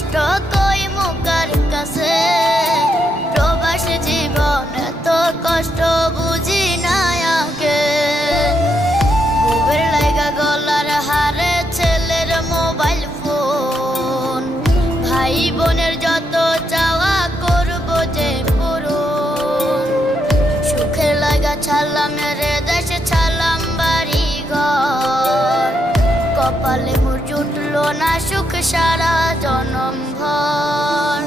কষ্ট কই মুকার কাছে প্রবাস জীবন এত কষ্ট বুঝি না আগে বুকের লাগা গলার হারে ছেলের মোবাইল ফোন ভাই বোনের যত চাওয়া করব যে পূরণ সুখের লাগা ছাড়লাম রে দেশে ছাড়লাম বাড়ি ঘর কপালে মোর জুটলো না সুখ সারা জনম ভর।